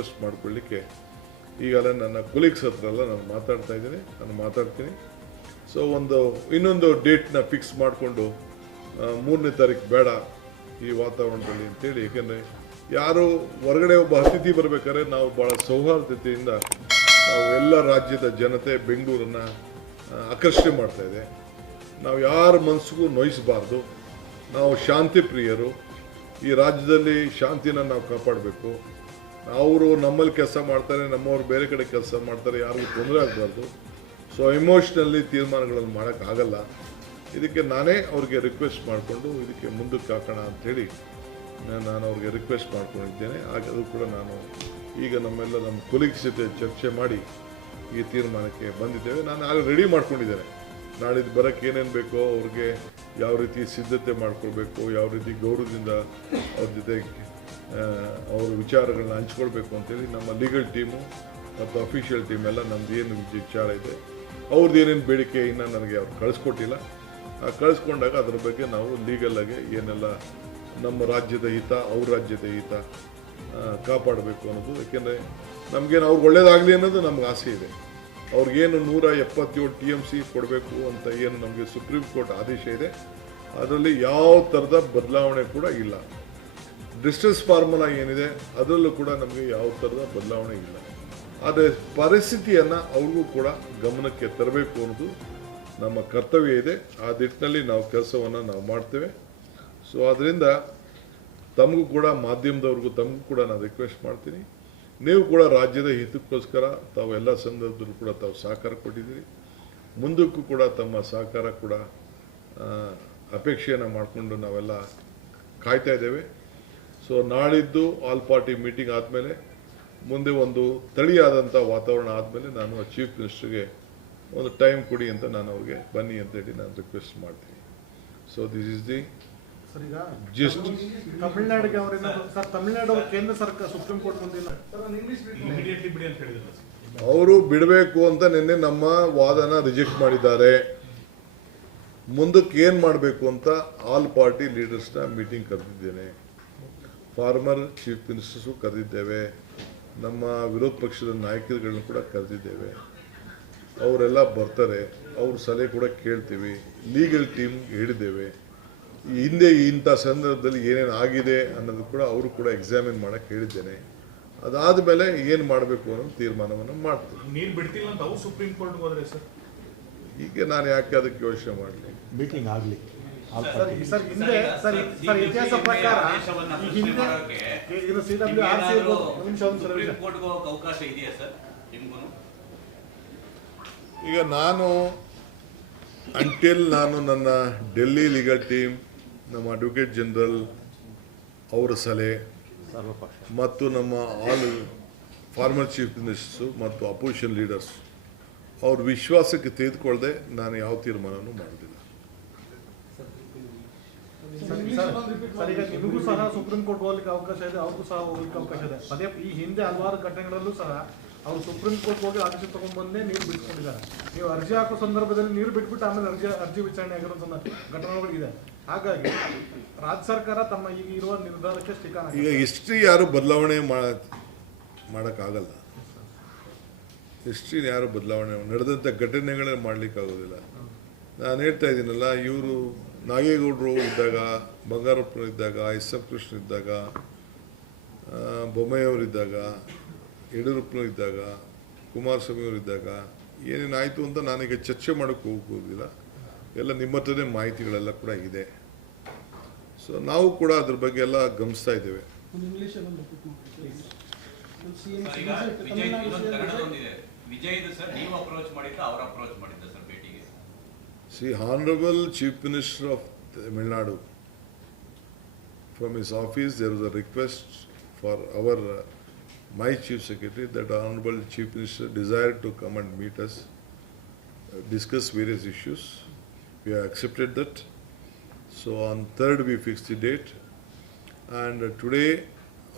ರಿಕ್ವೆಸ್ಟ್ ಮಾಡ್ಕೊಳ್ಳಿಕ್ಕೆ ಈಗಲೇ ನನ್ನ ಕೊಲೀಗ್ಸ್ ಹತ್ರ ಎಲ್ಲ ನಾನು ಮಾತಾಡ್ತಾ ಇದ್ದೀನಿ, ನಾನು ಮಾತಾಡ್ತೀನಿ. ಸೊ ಇನ್ನೊಂದು ಡೇಟ್ನ ಫಿಕ್ಸ್ ಮಾಡಿಕೊಂಡು 3ನೇ ತಾರೀಕು ಬೇಡ ಈ ವಾತಾವರಣದಲ್ಲಿ ಅಂತೇಳಿ. ಏಕೆಂದರೆ ಯಾರು ಹೊರಗಡೆ ಒಬ್ಬ ಅತಿಥಿ ಬರಬೇಕಾದ್ರೆ ನಾವು ಭಾಳ ಸೌಹಾರ್ದತೆಯಿಂದ ನಾವು ಎಲ್ಲ ರಾಜ್ಯದ ಜನತೆ ಬೆಂಗಳೂರನ್ನು ಆಕರ್ಷಣೆ ಮಾಡ್ತಾಯಿದೆ. ನಾವು ಯಾರ ಮನಸ್ಸಿಗೂ ನೋಯಿಸಬಾರ್ದು. ನಾವು ಶಾಂತಿ ಪ್ರಿಯರು. ಈ ರಾಜ್ಯದಲ್ಲಿ ಶಾಂತಿನ ನಾವು ಕಾಪಾಡಬೇಕು. ಅವರು ನಮ್ಮಲ್ಲಿ ಕೆಲಸ ಮಾಡ್ತಾರೆ, ನಮ್ಮವ್ರು ಬೇರೆ ಕಡೆ ಕೆಲಸ ಮಾಡ್ತಾರೆ, ಯಾರಿಗೂ ತೊಂದರೆ ಆಗಬಾರ್ದು. ಸೊ ಎಮೋಷ್ನಲ್ಲಿ ತೀರ್ಮಾನಗಳನ್ನು ಮಾಡೋಕ್ಕಾಗಲ್ಲ. ಇದಕ್ಕೆ ನಾನೇ ಅವ್ರಿಗೆ ರಿಕ್ವೆಸ್ಟ್ ಮಾಡಿಕೊಂಡು ಇದಕ್ಕೆ ಮುಂದಕ್ಕೆ ಹಾಕೋಣ ಅಂಥೇಳಿ ನಾನು ಅವ್ರಿಗೆ ರಿಕ್ವೆಸ್ಟ್ ಮಾಡ್ಕೊಂಡಿದ್ದೇನೆ. ಹಾಗೆ ಅದು ಕೂಡ ನಾನು ಈಗ ನಮ್ಮ ಕೊಲೀಗ್ಸ್ ಜೊತೆ ಚರ್ಚೆ ಮಾಡಿ ಈ ತೀರ್ಮಾನಕ್ಕೆ ಬಂದಿದ್ದೇವೆ. ನಾನು ಆಗ ರೆಡಿ ಮಾಡ್ಕೊಂಡಿದ್ದೇನೆ. ನಾಳಿದ್ದು ಬರೋಕ್ಕೆ ಏನೇನು ಬೇಕೋ ಅವ್ರಿಗೆ ಯಾವ ರೀತಿ ಸಿದ್ಧತೆ ಮಾಡ್ಕೊಳ್ಬೇಕು, ಯಾವ ರೀತಿ ಗೌರವದಿಂದ ಅವ್ರ ಜೊತೆ ಅವ್ರ ವಿಚಾರಗಳನ್ನ ಹಂಚ್ಕೊಳ್ಬೇಕು ಅಂತೇಳಿ ನಮ್ಮ ಲೀಗಲ್ ಟೀಮು ಮತ್ತು ಅಫಿಷಿಯಲ್ ಟೀಮ್ ಎಲ್ಲ ನಮ್ದು ಏನು ವಿಚಾರ ಇದೆ, ಅವ್ರದ್ದು ಏನೇನು ಬೇಡಿಕೆ ಇನ್ನೂ ನನಗೆ ಅವ್ರು ಕಳಿಸ್ಕೊಟ್ಟಿಲ್ಲ. ಕಳಿಸ್ಕೊಂಡಾಗ ಅದ್ರ ಬಗ್ಗೆ ನಾವು ಲೀಗಲಾಗಿ ಏನೆಲ್ಲ ನಮ್ಮ ರಾಜ್ಯದ ಹಿತ, ಅವ್ರ ರಾಜ್ಯದ ಹಿತ ಕಾಪಾಡಬೇಕು ಅನ್ನೋದು. ಯಾಕೆಂದರೆ ನಮಗೇನು ಅವ್ರಿಗೆ ಒಳ್ಳೇದಾಗಲಿ ಅನ್ನೋದು ನಮ್ಗೆ ಆಸೆ ಇದೆ. ಅವ್ರಿಗೇನು 177 TMC ಕೊಡಬೇಕು ಅಂತ ಏನು ನಮಗೆ ಸುಪ್ರೀಂ ಕೋರ್ಟ್ ಆದೇಶ ಇದೆ, ಅದರಲ್ಲಿ ಯಾವ ಥರದ ಬದಲಾವಣೆ ಕೂಡ ಇಲ್ಲ. ಡಿಸ್ಟೆನ್ಸ್ ಫಾರ್ಮುಲಾ ಏನಿದೆ ಅದರಲ್ಲೂ ಕೂಡ ನಮಗೆ ಯಾವ ಥರದ ಬದಲಾವಣೆ ಇಲ್ಲ. ಆದರೆ ಪರಿಸ್ಥಿತಿಯನ್ನು ಅವ್ರಿಗೂ ಕೂಡ ಗಮನಕ್ಕೆ ತರಬೇಕು ಅನ್ನೋದು ನಮ್ಮ ಕರ್ತವ್ಯ ಇದೆ. ಆ ನಿಟ್ಟಿನಲ್ಲಿ ನಾವು ಕೆಲಸವನ್ನು ನಾವು ಮಾಡ್ತೇವೆ. ಸೊ ಅದರಿಂದ ತಮಗೂ ಕೂಡ ಮಾಧ್ಯಮದವ್ರಿಗೂ ತಮಗೂ ಕೂಡ ನಾನು ರಿಕ್ವೆಸ್ಟ್ ಮಾಡ್ತೀನಿ, ನೀವು ಕೂಡ ರಾಜ್ಯದ ಹಿತಕ್ಕೋಸ್ಕರ ತಾವು ಎಲ್ಲ ಸಂದರ್ಭದಲ್ಲೂ ಕೂಡ ತಾವು ಸಹಕಾರ ಕೊಟ್ಟಿದ್ದೀರಿ. ಮುಂದಕ್ಕೂ ಕೂಡ ತಮ್ಮ ಸಹಕಾರ ಕೂಡ ಅಪೇಕ್ಷೆಯನ್ನು ಮಾಡಿಕೊಂಡು ನಾವೆಲ್ಲ ಕಾಯ್ತಾ ಇದ್ದೇವೆ. ಸೊ ನಾಳಿದ್ದು ಆಲ್ ಪಾರ್ಟಿ ಮೀಟಿಂಗ್ ಆದಮೇಲೆ ಮುಂದೆ ಒಂದು ತಳಿಯಾದಂಥ ವಾತಾವರಣ ಆದಮೇಲೆ ನಾನು ಚೀಫ್ ಮಿನಿಸ್ಟರ್ಗೆ ಒಂದು ಟೈಮ್ ಕೊಡಿ ಅಂತ ನಾನು ಅವ್ರಿಗೆ ಬನ್ನಿ ಅಂತೇಳಿ ನಾನು ರಿಕ್ವೆಸ್ಟ್ ಮಾಡ್ತೀನಿ. So this is the gist. ತಮಿಳುನಾಡಿಗೆ ಅವರಿಂದ ಸರ್, ತಮಿಳುನಾಡು ಕೇಂದ್ರ ಸರ್ಕಾರ ಸುಪ್ರೀಂ ಕೋರ್ಟ್ ಮುಂದಿನ ಅವರು ಬಿಡಬೇಕು ಅಂತ ನಿನ್ನೆ ನಮ್ಮ ವಾದನ ರಿಜೆಕ್ಟ್ ಮಾಡಿದ್ದಾರೆ. ಮುಂದಕ್ಕೆ ಏನು ಮಾಡಬೇಕು ಅಂತ ಆಲ್ ಪಾರ್ಟಿ ಲೀಡರ್ಸ್ನ ಮೀಟಿಂಗ್ ಕರೆದಿದ್ದೇನೆ. ಫಾರ್ಮರ್ ಚೀಫ್ ಮಿನಿಸ್ಟರ್ಸು ಕರೆದಿದ್ದೇವೆ, ನಮ್ಮ ವಿರೋಧ ಪಕ್ಷದ ನಾಯಕರುಗಳನ್ನ ಕೂಡ ಕರೆದಿದ್ದೇವೆ. ಅವರೆಲ್ಲ ಬರ್ತಾರೆ, ಅವ್ರ ಸಲಹೆ ಕೂಡ ಕೇಳ್ತೀವಿ. ಲೀಗಲ್ ಟೀಮ್ ಹೇಳಿದ್ದೇವೆ. ಹಿಂದೆ ಇಂಥ ಸಂದರ್ಭದಲ್ಲಿ ಏನೇನು ಆಗಿದೆ ಅನ್ನೋದು ಕೂಡ ಅವರು ಕೂಡ ಎಕ್ಸಾಮಿನ್ ಮಾಡೋಕ್ಕೆ ಹೇಳಿದ್ದೇನೆ. ಅದಾದ ಮೇಲೆ ಏನು ಮಾಡಬೇಕು ಅನ್ನೋ ತೀರ್ಮಾನವನ್ನು ಮಾಡ್ತೀವಿ. ನೀರು ಬಿಡ್ತಿಲ್ಲ ಅಂತ ಅವ್ರು ಸುಪ್ರೀಂ ಕೋರ್ಟ್ ಹೋದ್ರೆ ಸರ್, ಈಗ ನಾನು ಯಾಕೆ ಅದಕ್ಕೆ ಯೋಚನೆ ಮಾಡಲಿ? ಮೀಟಿಂಗ್ ಆಗಲಿ ಸರ್, ಹಿಂದೆ ಸರ್ ಇತಿಹಾಸ ಪ್ರಕಾರ ಹಿಂದೆ ಇದು CWRC ಸುಪ್ರೀಂ ಕೋರ್ಟ್ಗೆ ಹೋಗಕ್ಕೆ ಅವಕಾಶ ಇದೆಯಾ ಸರ್ ನಿಮ್ಗೂ? ಈಗ ನಾನು ನನ್ನ ಡೆಲ್ಲಿ ಲೀಗಲ್ ಟೀಮ್, ನಮ್ಮ ಅಡ್ವೊಕೇಟ್ ಜನರಲ್ ಅವರ ಸಲಹೆ ಮತ್ತು ನಮ್ಮ ಆಲ್ ಫಾರ್ಮರ್ ಚೀಫ್ ಮಿನಿಸ್ಟರ್ಸು ಮತ್ತು ಅಪೋಸಿಷನ್ ಲೀಡರ್ಸ್ ಅವ್ರ ವಿಶ್ವಾಸಕ್ಕೆ ತೆಗೆದುಕೊಳ್ಳದೆ ನಾನು ಯಾವ ತೀರ್ಮಾನವೂ ಮಾಡೋದಿಲ್ಲ. ಈಗ ನಿಮಗೂ ಸಹ ಸುಪ್ರೀಂ ಕೋರ್ಟ್ ಹೋಗ್ಲಿಕ್ಕೆ ಅವಕಾಶ ಇದೆ, ಅವ್ರಿಗೂ ಸಹ ಹೋಗ್ಲಿಕ್ಕೆ ಅವಕಾಶ ಇದೆ. ಅದೇ ಈ ಹಿಂದೆ ಹಲವಾರು ಘಟನೆಗಳಲ್ಲೂ ಸಹ ಅವರು ಸುಪ್ರೀಂ ಕೋರ್ಟ್ ಹೋಗಿ ಆದೇಶ ತಗೊಂಡ್ಬಂದೇ ನೀರು ಬಿಟ್ಕೊಂಡಿದ್ದಾರೆ. ನೀವು ಅರ್ಜಿ ಹಾಕೋ ಸಂದರ್ಭದಲ್ಲಿ ನೀರು ಬಿಟ್ಬಿಟ್ಟು ಆಮೇಲೆ ಅರ್ಜಿ ವಿಚಾರಣೆ ಆಗಿರೋ ಘಟನೆಗಳಿದೆ. ಹಾಗಾಗಿ ರಾಜ್ಯ ಸರ್ಕಾರ ತಮ್ಮ ಈಗ ಇರುವ ನಿರ್ಧಾರಕ್ಕೆ ಸ್ಟಿಕ್ ಈಗ ಹಿಸ್ಟ್ರಿ ಯಾರು ಬದಲಾವಣೆ ಮಾಡೋಕ್ಕಾಗಲ್ಲ. ಹಿಸ್ಟ್ರಿನ ಯಾರು ಬದಲಾವಣೆ ನಡೆದಂಥ ಘಟನೆಗಳೇ ಮಾಡಲಿಕ್ಕಾಗೋದಿಲ್ಲ. ನಾನು ಹೇಳ್ತಾ ಇದ್ದೀನಲ್ಲ, ಇವರು ನಾಗೇಗೌಡರು ಇದ್ದಾಗ, ಬಂಗಾರಪ್ಪರು ಇದ್ದಾಗ, SM ಕೃಷ್ಣ ಇದ್ದಾಗ, ಬೊಮ್ಮೆಯವರಿದ್ದಾಗ, ಯಡಿಯೂರಪ್ಪನವರು ಇದ್ದಾಗ, ಕುಮಾರಸ್ವಾಮಿಯವರು ಇದ್ದಾಗ ಏನೇನಾಯಿತು ಅಂತ ನಾನೀಗ ಚರ್ಚೆ ಮಾಡೋಕ್ಕೆ ಹೋಗೋದಿಲ್ಲ. ಎಲ್ಲ ನಿಮ್ಮ ಹತ್ರನೇ ಮಾಹಿತಿಗಳೆಲ್ಲ ಕೂಡ ಇದೆ. ಸೊ ನಾವು ಕೂಡ ಅದ್ರ ಬಗ್ಗೆ ಎಲ್ಲ ಗಮನಿಸ್ತಾ ಇದ್ದೇವೆ. See, Honorable Chief Minister of Tamil Nadu, from his office there was a request for my Chief Secretary that Honorable Chief Minister desired to come and meet us, discuss various issues. We have accepted that. So on 3rd we fixed the date, and today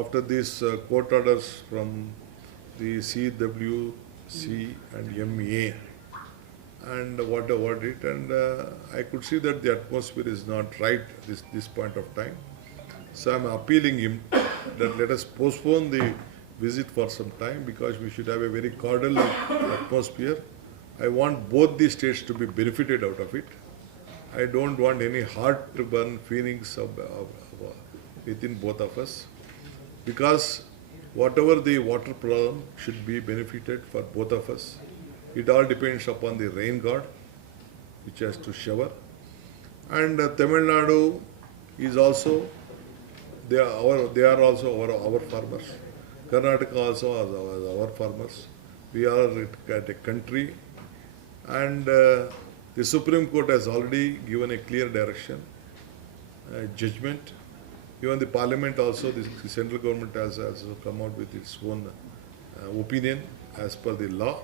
after these court orders from the CWC and MEA and what it, and I could see that the atmosphere is not right this point of time. So I am appealing him that let us postpone the visit for some time because we should have a very cordial atmosphere. I want both the states to be benefited out of it. I don't want any heartburn feelings within both of us, because whatever the water problem should be benefited for both of us. It all depends upon the rain god, which has to shower. And Tamil Nadu is also, they are also our farmers. Karnataka also is our farmers. We are at a country, and the Supreme Court has already given a clear direction, judgment. Even the Parliament also, the central government has also come out with its own opinion as per the law.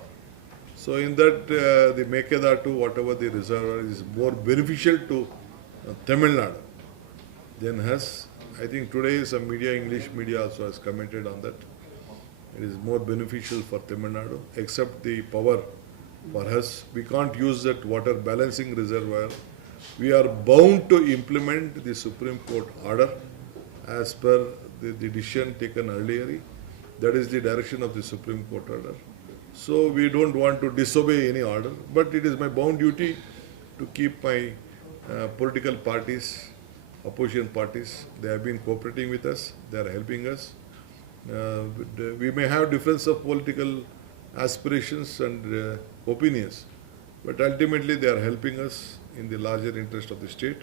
So in that, the Mekedatu, whatever the reservoir is more beneficial to Tamil Nadu than us. I think today some media, English media also has commented on that. It is more beneficial for Tamil Nadu, except the power for us. We can't use that water balancing reservoir. We are bound to implement the Supreme Court order as per the decision taken earlier. That is the direction of the Supreme Court order. So we don't want to disobey any order, but it is my bound duty to keep my political parties, opposition parties, they have been cooperating with us, they are helping us. We may have difference of political aspirations and opinions, but ultimately they are helping us in the larger interest of the state.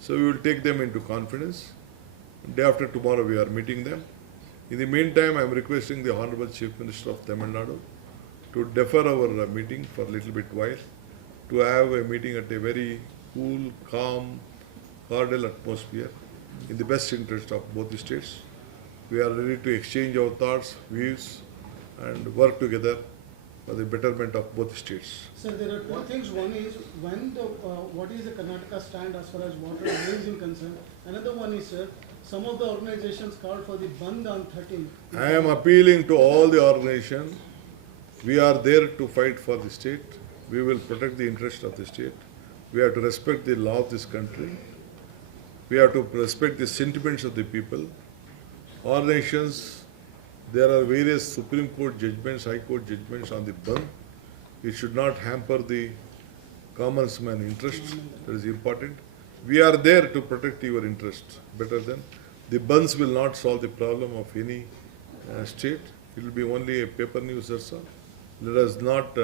So we will take them into confidence. Day after tomorrow we are meeting them. In the meantime, I am requesting the Honorable Chief Minister of Tamil Nadu to defer our meeting for a little bit while, to have a meeting at a very cool, calm, cordial atmosphere in the best interest of both the states. We are ready to exchange our thoughts, views, and work together for the betterment of both states. Sir, there are two things. One is when what is the Karnataka stand as far as water is concerned. Another one is, sir, some of the organizations called for the Bandh on 13. I am appealing to all the organizations. We are there to fight for the state. We will protect the interest of the state. We have to respect the law of this country. We have to respect the sentiments of the people. All nations, there are various Supreme Court judgments, High Court judgments on the Bandh. It should not hamper the common man interests. That is important. We are there to protect your interests better than. The Bandhs will not solve the problem of any state. It will be only a paper news also. Let us not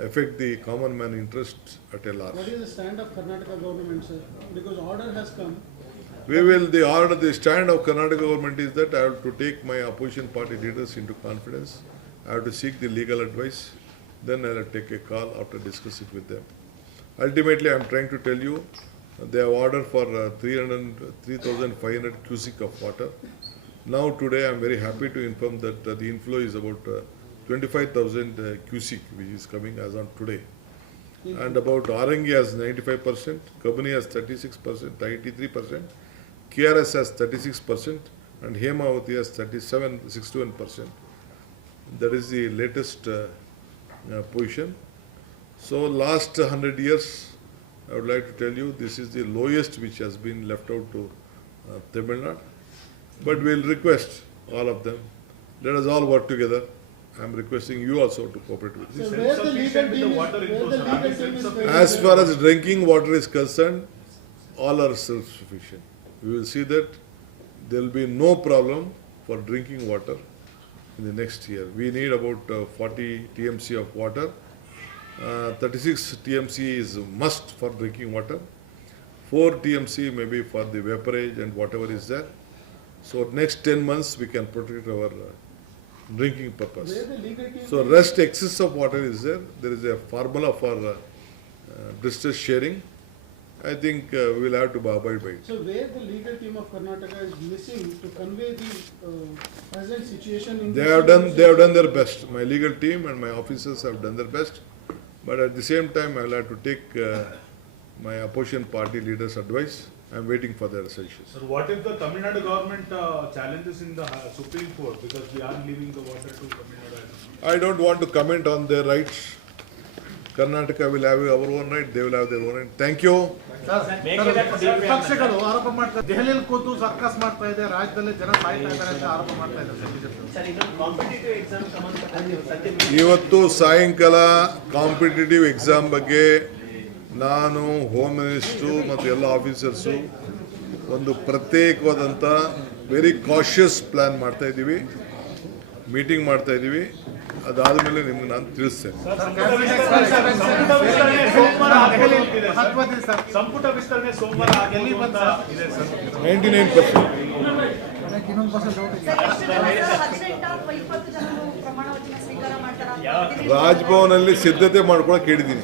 affect the common man interests at a large. What is the stand of Karnataka government, sir? Because order has come. We will, the stand of Karnataka government is that I have to take my opposition party leaders into confidence. I have to seek the legal advice. Then I will take a call after discussing with them. Ultimately, I am trying to tell you, they have ordered for 3,500 cubic of water. Now today I am very happy to inform that the inflow is about 25,000 cubic, which is coming as on today. And about Arangi has 95%, Kabani has 36%, 93%, KRS has 36%, and Hemavati has 61%. That is the latest position. So last 100 years, I would like to tell you, this is the lowest which has been left out to Tamil Nadu. But we will request all of them, let us all work together. I am requesting you also to cooperate with this. So where the legal Self-sufficient with the team is, water where the inflows, legal are we team is self-sufficient? As far as drinking water is concerned, all are self-sufficient. We will see that there will be no problem for drinking water in the next year. We need about 40 TMC of water. 36 TMC is a must for drinking water. 4 TMC maybe for the vaporage and whatever is there. So next 10 months we can protect our drinking purpose. where the legal team So rest excess of water is there. There is a formula for distance sharing. I think we will have to abide by it. So where the legal team of Karnataka is missing to convey the present situation in They this have done situation? their best. My legal team and my officers have done their best. But at the same time, I will have to take my opposition party leaders' advice. I am waiting for their suggestions. Sir, what if the Tamil Nadu government challenges in the Supreme Court because we are leaving the water to Tamil Nadu? I don't want to comment on their rights. Karnataka will have our own right, they will have their own right. Thank you. ವಿಪಕ್ಷಗಳು ಆರೋಪ ಮಾಡ್ತಾರೆ ದೆಹಲಿಯಲ್ಲಿ ಕೂತು ಸರ್ಕಸ್ ಮಾಡ್ತಾ ಇದೆ, ರಾಜ್ಯದಲ್ಲಿ ಜನ ಸಾಯ್ತಾ ಇದ್ದಾರೆ ಅಂತ ಆರೋಪ ಮಾಡ್ತಾ ಇದ್ದಾರೆ. ಇವತ್ತು ಸಾಯಂಕಾಲ ಕಾಂಪಿಟೇಟಿವ್ ಎಕ್ಸಾಮ್ ಬಗ್ಗೆ ನಾನು ಹೋಮ್ ಮಿನಿಸ್ಟ್ರು ಮತ್ತು ಎಲ್ಲ ಆಫೀಸರ್ಸು ಒಂದು ಪ್ರತ್ಯೇಕವಾದಂಥ ವೆರಿ ಕಾಷಿಯಸ್ ಪ್ಲ್ಯಾನ್ ಮಾಡ್ತಾ ಇದ್ದೀವಿ, ಮೀಟಿಂಗ್ ಮಾಡ್ತಾ ಇದ್ದೀವಿ. ಅದಾದಮೇಲೆ ನಿಮ್ಗೆ ನಾನು ತಿಳಿಸ್ತೇನೆ. ಸಂಪುಟ ವಿಸ್ತರಣೆ ಸೋಮವಾರ ಆಗಿದೆ ಸರ್. 99%. ರಾಜ್ಭವನಲ್ಲಿ ಸಿದ್ಧತೆ ಮಾಡ್ಕೊಳಕ್ಕೆ ಹೇಳಿದ್ದೀನಿ.